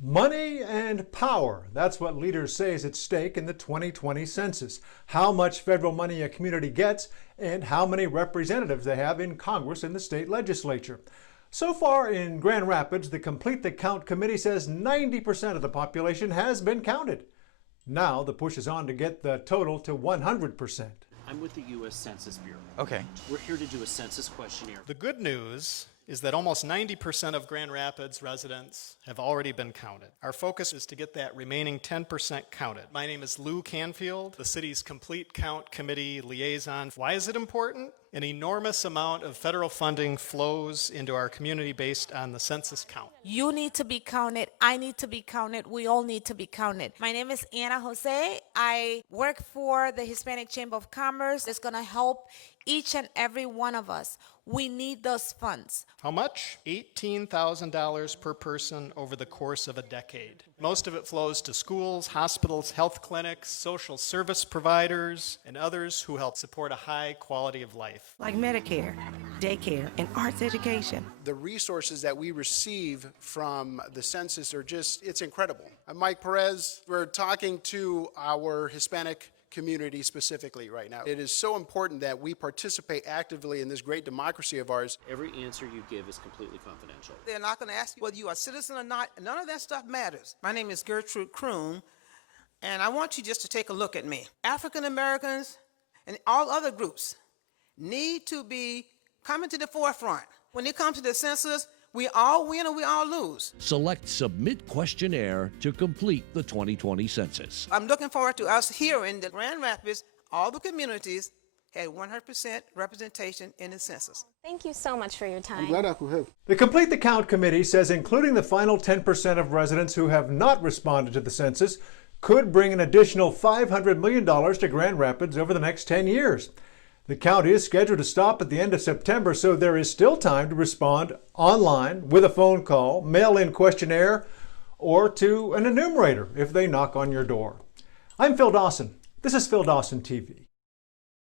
Money and power. That's what leaders say is at stake in the 2020 census. How much federal money a community gets and how many representatives they have in Congress and the state legislature. So far in Grand Rapids, the Complete the Count committee says 90% of the population has been counted. Now the push is on to get the total to 100%. I'm with the U.S. Census Bureau. Okay. We're here to do a census questionnaire. The good news is that almost 90% of Grand Rapids residents have already been counted. Our focus is to get that remaining 10% counted. My name is Lou Canfield, the city's Complete Count Committee liaison. Why is it important? An enormous amount of federal funding flows into our community based on the census count. You need to be counted. I need to be counted. We all need to be counted. My name is Ana Jose. I work for the Hispanic Chamber of Commerce. It's going to help each and every one of us. We need those funds. How much? $18,000 per person over the course of a decade. Most of it flows to schools, hospitals, health clinics, social service providers, and others who help support a high quality of life. Like Medicare, daycare, and arts education. The resources that we receive from the census are it's incredible. I'm Mike Perez. We're talking to our Hispanic community specifically right now. It is so important that we participate actively in this great democracy of ours. Every answer you give is completely confidential. They're not going to ask you whether you are a citizen or not. None of that stuff matters. My name is Gertrude Kroon, and I want you just to take a look at me. African Americans and all other groups need to be coming to the forefront. When it comes to the census, we all win or we all lose. Select Submit Questionnaire to complete the 2020 census. I'm looking forward to us here in the Grand Rapids, all the communities had 100% representation in the census. Thank you so much for your time. I'm glad I could help. The Complete the Count committee says including the final 10% of residents who have not responded to the census could bring an additional $500 million to Grand Rapids over the next 10 years. The count is scheduled to stop at the end of September, so there is still time to respond online with a phone call, mail-in questionnaire, or to an enumerator if they knock on your door. I'm Phil Dawson. This is Phil Dawson TV.